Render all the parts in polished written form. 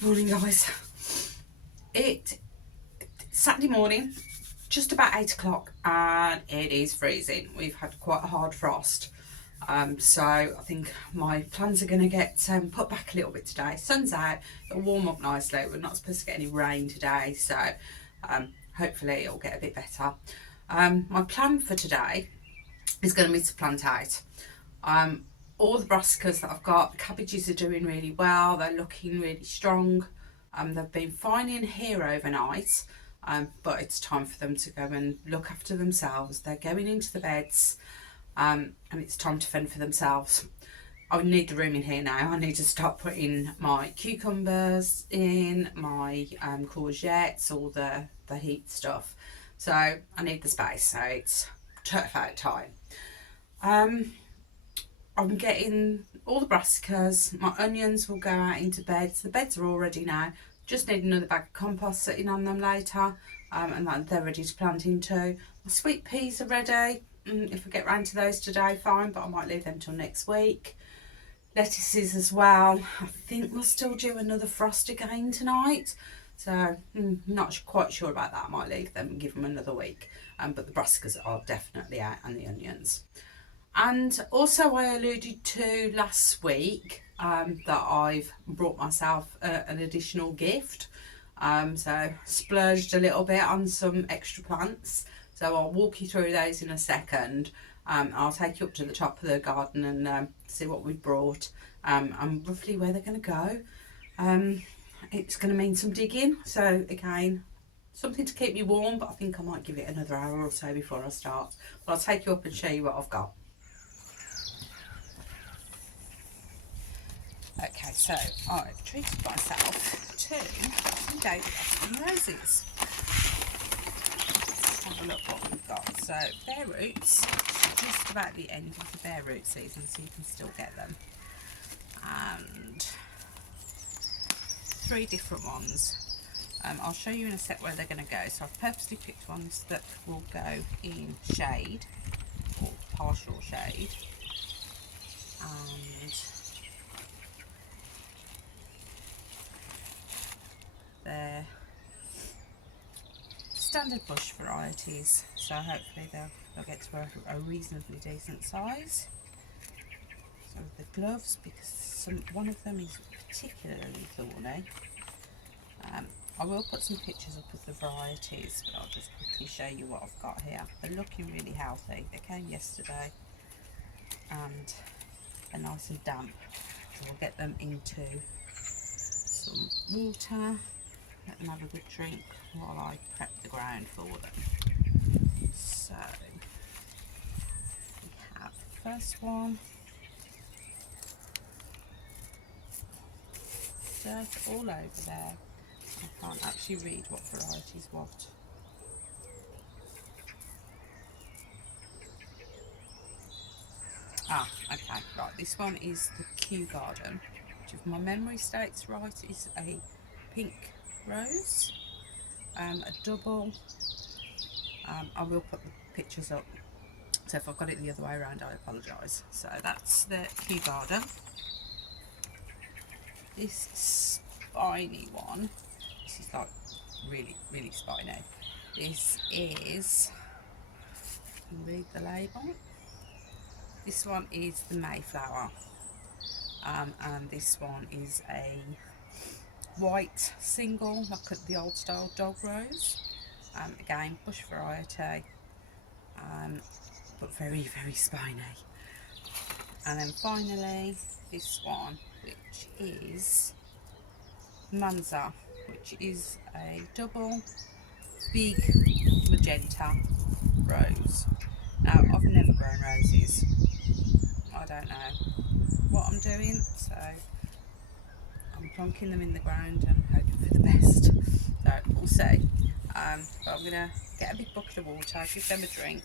Good morning, guys. It's Saturday morning, just about 8 o'clock, and it is freezing. We've had quite a hard frost, so I think my plans are going to get put back a little bit today. Sun's out, it'll warm up nicely. We're not supposed to get any rain today, so hopefully it'll get a bit better. My plan for today is going to be to plant out. All the brassicas that I've got, the cabbages are doing really well. They're looking really strong. They've been fine in here overnight, but it's time for them to go and look after themselves. They're going into the beds, and it's time to fend for themselves. I need the room in here now. I need to start putting my cucumbers in, my courgettes, all the heat stuff. So I need the space, so it's turf out time. I'm getting all the brassicas. My onions will go out into beds. The beds are all ready now. Just need another bag of compost sitting on them later, and they're ready to plant into. My sweet peas are ready. If I get round to those today, fine, but I might leave them till next week. Lettuces as well. I think we'll still do another frost again tonight, so not quite sure about that. I might leave them and give them another week, but the brassicas are definitely out, and the onions. And also I alluded to last week that I've brought myself an additional gift. So splurged a little bit on some extra plants. So I'll walk you through those in a second. I'll take you up to the top of the garden and see what we brought and roughly where they're going to go. It's going to mean some digging. So again, something to keep me warm, but I think I might give it another hour or so before I start. But I'll take you up and show you what I've got. Okay, so I've treated myself to some daisy roses. Let's have a look what we've got. So bare roots, just about the end of the bare root season, so you can still get them. And 3 different ones. I'll show you in a sec where they're going to go. So I've purposely picked ones that will go in shade or partial shade. And they're standard bush varieties, so hopefully they'll get to a reasonably decent size. So with the gloves, because one of them is particularly thorny. I will put some pictures up of the varieties, but I'll just quickly show you what I've got here. They're looking really healthy. They came yesterday and they're nice and damp, so we'll get them into some water. Let them have a good drink while I prep the ground for them. So we have the first one. Dirt all over there. I can't actually read what variety's what. Okay, right, this one is the Kew Garden, which if my memory states right is a pink rose, a double. I will put the pictures up, so if I've got it the other way around I apologise. So that's the Kew Garden. This spiny one, this is like really spiny. This is, you can read the label, this one is the Mayflower, and this one is a white single, like the old style dog rose. Again, bush variety, but very spiny. And then finally this one, which is Manza, which is a double big magenta rose. Now I've never grown roses, I don't know what I'm doing, so I'm plonking them in the ground and hoping for the best. So we'll see. But I'm going to get a big bucket of water, give them a drink,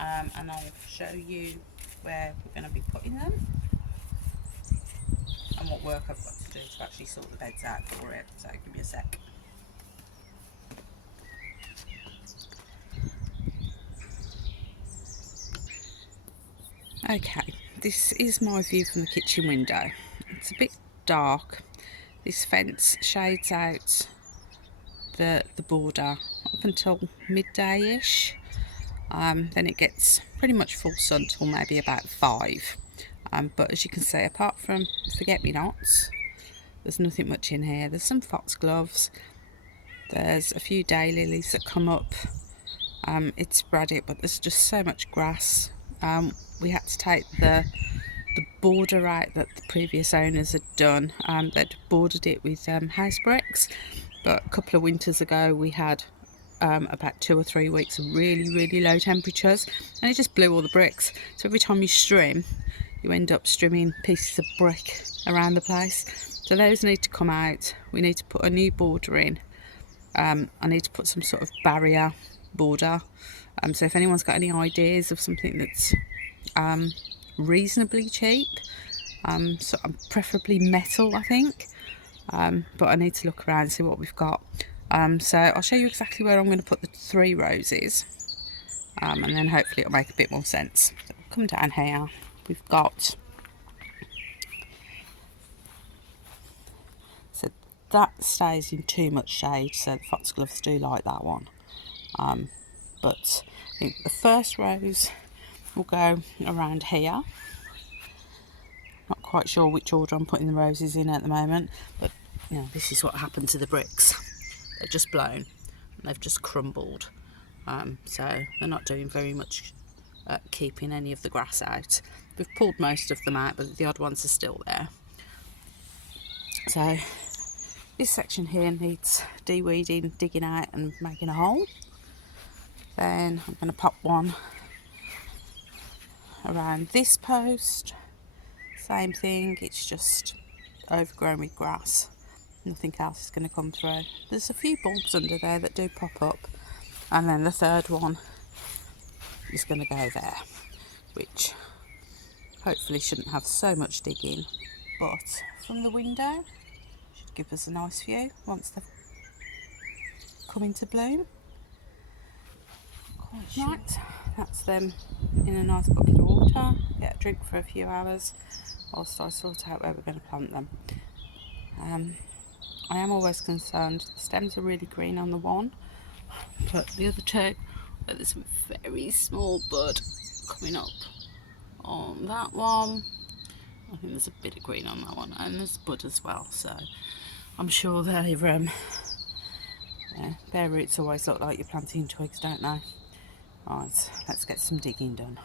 and I'll show you where we're going to be putting them and what work I've got to do to actually sort the beds out for it. So give me a sec. Okay, this is my view from the kitchen window. It's a bit dark This fence shades out the border up until midday-ish. Then it gets pretty much full sun till maybe about 5. But as you can see, apart from forget-me-nots, there's nothing much in here. There's some foxgloves, there's a few daylilies that come up. It's sporadic, but there's just so much grass. We had to take the border out that the previous owners had done. They'd bordered it with house bricks, but a couple of winters ago we had about 2 or 3 weeks of really low temperatures, and it just blew all the bricks. So every time you strim, you end up strimming pieces of brick around the place. So those need to come out. We need to put a new border in. I need to put some sort of barrier border. So if anyone's got any ideas of something that's reasonably cheap, so preferably metal, I think, but I need to look around and see what we've got. So I'll show you exactly where I'm going to put the 3 roses, and then hopefully it'll make a bit more sense. So we'll come down here. We've got, so that stays in too much shade, so the foxgloves do like that one. But I think the first rose will go around here. Not quite sure which order I'm putting the roses in at the moment, but you know, this is what happened to the bricks. They're just blown and they've just crumbled. So they're not doing very much keeping any of the grass out. We've pulled most of them out, but the odd ones are still there. So this section here needs de-weeding, digging out and making a hole. Then I'm going to pop one around this post. Same thing, it's just overgrown with grass. Nothing else is going to come through. There's a few bulbs under there that do pop up. And then the third one is going to go there, which hopefully shouldn't have so much digging. But from the window, should give us a nice view once they've come into bloom. Right, that's them in a nice bucket of water. Get a drink for a few hours whilst I sort out where we're going to plant them. I am always concerned, the stems are really green on the one, but the other two, there's some very small bud coming up on that one. I think there's a bit of green on that one, and there's bud as well, so I'm sure they're, their roots always look like you're planting twigs, don't they? Right, let's get some digging done.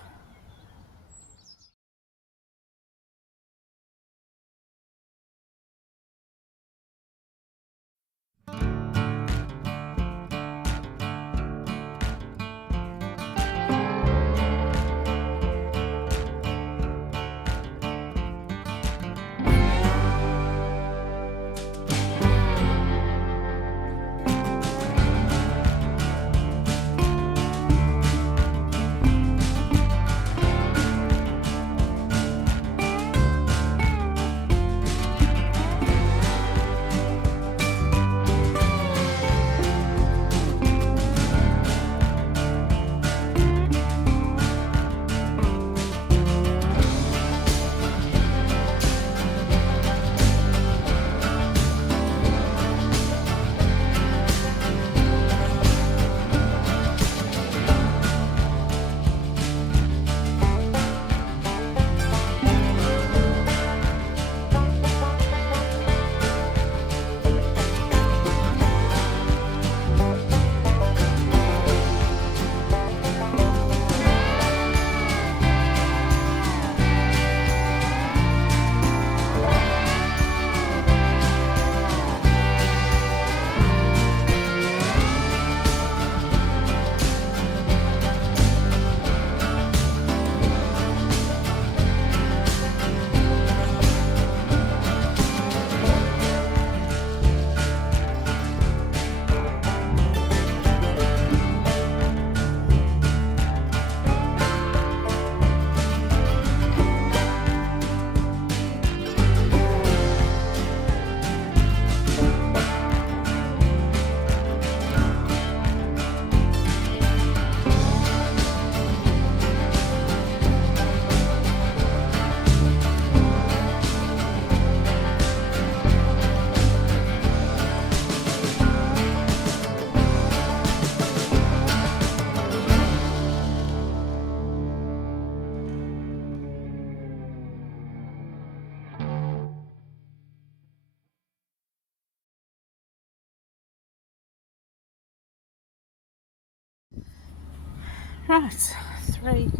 Right, 3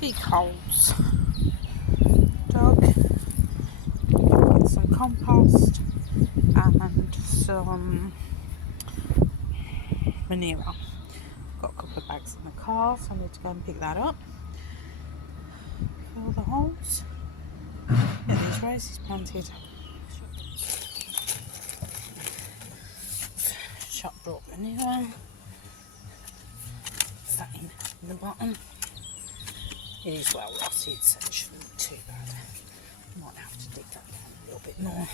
big holes. Dug, get some compost and some manure. Got a couple of bags in the car, so I need to go and pick that up. Fill the holes. Get these roses planted. Shop brought manure. Put that in the bottom. It is well rotted, so it shouldn't be too bad. Might have to dig that down a little bit more.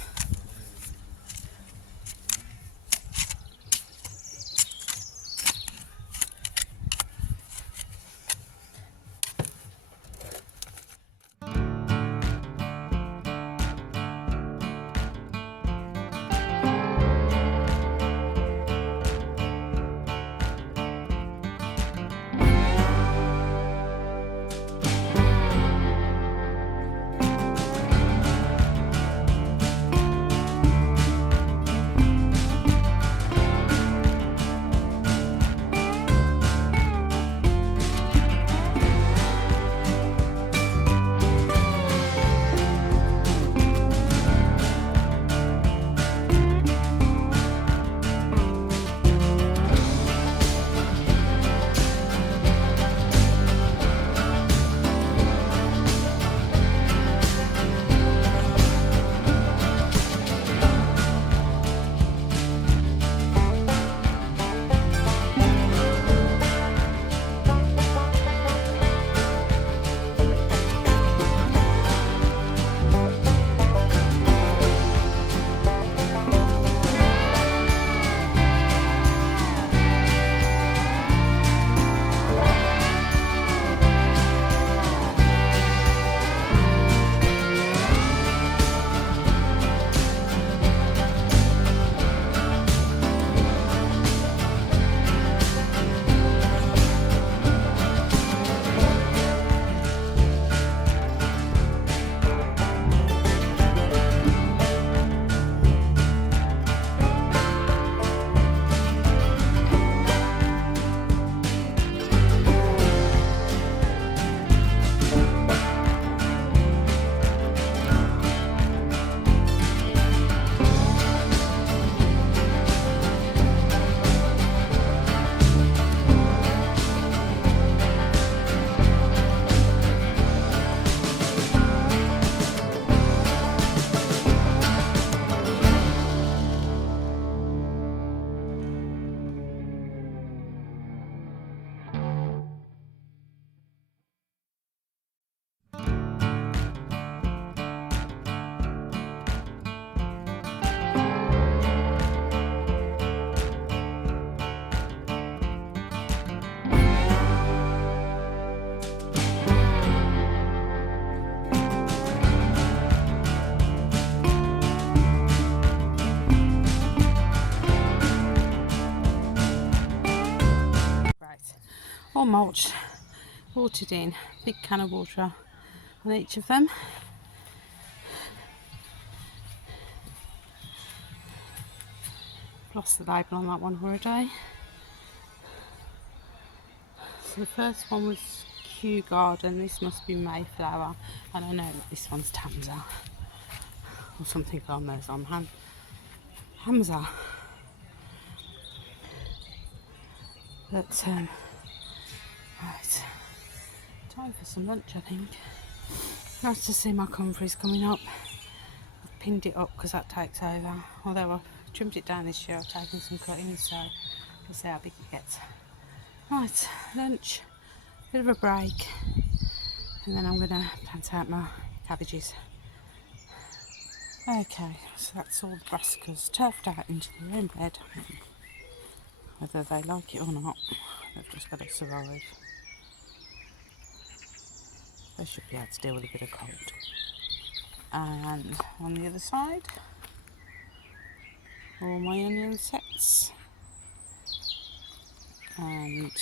All mulched, watered in, big can of water on each of them. Lost the label on that one already. So the first one was Kew Garden, this must be Mayflower, and I know that this one's Tamsa or something along those lines. Hamza. But right, time for some lunch I think. Nice to see my comfrey's coming up. I've pinned it up because that takes over, although I've trimmed it down this year. I've taken some cuttings, so we'll see how big it gets. Right, lunch, bit of a break, and then I'm going to plant out my cabbages. Okay, so that's all the brassicas turfed out into their own bed. Whether they like it or not, they've just got to survive. They should be able to deal with a bit of cold. And on the other side, all my onion sets and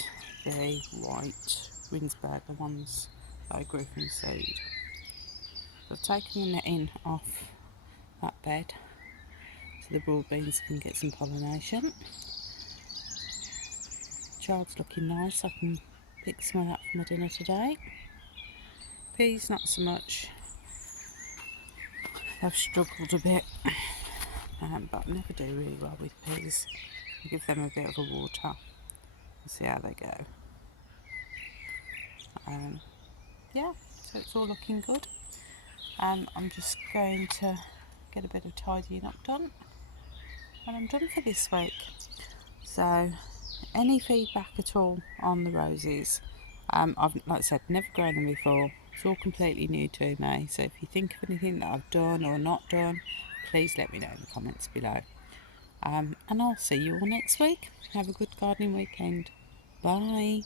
the white Winsberg, the ones that I grew from seed. So I've taken the netting off that bed so the broad beans can get some pollination. Child's looking nice. I can pick some of that for my dinner today. Peas, not so much. I've struggled a bit, but I never do really well with peas. I give them a bit of a water and see how they go. Yeah, so it's all looking good. I'm just going to get a bit of tidying up done, and I'm done for this week. So any feedback at all on the roses? I've, like I said, never grown them before. It's all completely new to me. So if you think of anything that I've done or not done, please let me know in the comments below. And I'll see you all next week. Have a good gardening weekend. Bye.